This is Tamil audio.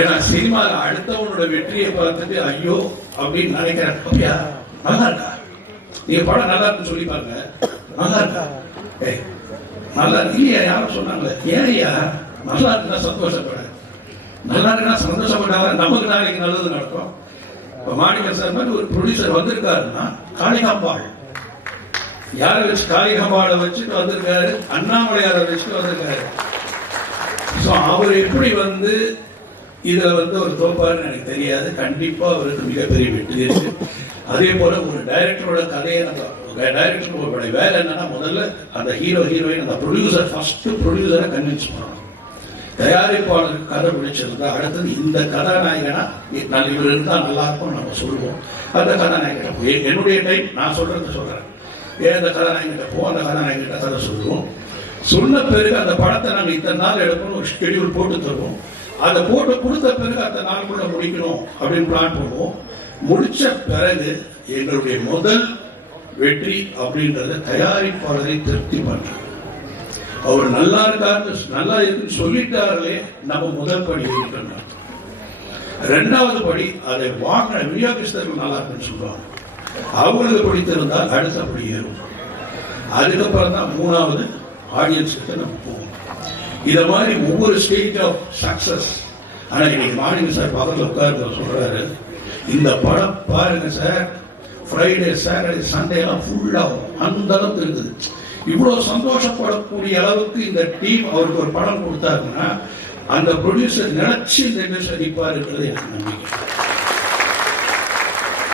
ஏன்னா சினிமாவில் அடுத்தவனோட வெற்றியை பார்த்துட்டு ஐயோ அப்படின்னு நினைக்கிறேன். அப்படியா, நல்லா இருக்கா, நீங்க படம் நல்லா இருக்குன்னு சொல்லி பாருங்க, நல்லா இருக்கா, நல்லா இல்லையா, யாரும் சொன்னாங்களே, ஏன் ஐயா நல்லா இருக்குன்னா சந்தோஷப்பட, நல்லா இருக்குன்னா சந்தோஷப்பட்டாங்க, நமக்கு நாளைக்கு நல்லது நடக்கும். இப்ப மாணிக்க சார் மாதிரி ஒரு ப்ரொடியூசர் வந்திருக்காருன்னா காளிகாம்பாள் யாரை வச்சு, காளிகாம்பாளை வச்சுட்டு வந்திருக்காரு, அண்ணாமலையாரை வச்சுட்டு வந்திருக்காரு. அவர் எப்படி வந்து இதுல வந்து ஒரு தோப்பாருன்னு எனக்கு தெரியாது. கண்டிப்பா அவருக்கு மிகப்பெரிய வெற்றி இருக்கு. அதே போல ஒரு டைரக்டரோட கதையை டைரக்டரோட வேலை என்னன்னா, முதல்ல அந்த ஹீரோ ஹீரோயின் அந்த ப்ரொடியூசர் ஃபர்ஸ்ட் ப்ரொடியூசரை கன்வின்ஸ் பண்ணணும். தயாரிப்பாளருக்கு கதை பிடிச்சிருந்தா அடுத்தது இந்த கதாநாயகனா இவர் இருந்தா நல்லா இருக்கும் நம்ம சொல்லுவோம். அந்த கதாநாயகிட்ட என்னுடைய டைம் நான் சொல்றது சொல்றேன், ஏன் அந்த கதாநாயகிட்ட போ, அந்த கதாநாயகிட்ட கதை சொல்லுவோம். சொன்ன பிறகு அந்த படத்தை நாங்கள் இத்தனை நாள் எடுக்கணும் ஒரு ஷெடியூல் போட்டு தருவோம். அதை போட்டு கொடுத்த பிறகு அந்த நாளுக்குள்ள முடிக்கணும் அப்படின்னு பிளான் பண்ணுவோம். முடிச்ச பிறகு எங்களுடைய முதல் வெற்றி அப்படின்றத தயாரிப்பாளரை திருப்தி பண்றது. அவர் நல்லா இருக்காரு, நல்லா இருக்குன்னு சொல்லிட்டார்களே, நம்ம முதல் படி வைக்கணும். ரெண்டாவது படி அதை வாங்கின விநியோகஸ்தர்கள் நல்லா இருக்குன்னு சொல்றாங்க, அவங்களுக்கு பிடித்திருந்தால் அடுத்த படி ஏறும். அதுக்கப்புறம் தான் மூணாவது ஆடியன்ஸ் கிட்ட நம்ம போவோம். இத மாதிரி ஒவ்வொரு ஸ்டேஜ் ஆஃப் சக்சஸ். ஆனா இன்னைக்கு மாணிக்க சார் பக்கத்தில் உட்கார்ந்து சொல்றாரு, இந்த படம் பாருங்க சார், ஃப்ரைடே சாட்டர்டே சண்டே எல்லாம் ஃபுல் ஆகும், அந்த அளவுக்கு இருக்குது. இவ்வளவு சந்தோஷப்படக்கூடிய அளவுக்கு இந்த டீம் அவருக்கு ஒரு படம் கொடுத்தாருன்னா அந்த ப்ரொடியூசர் நினைச்சு இந்த நிப்பாருங்கிறது எனக்கு நம்பிக்கை.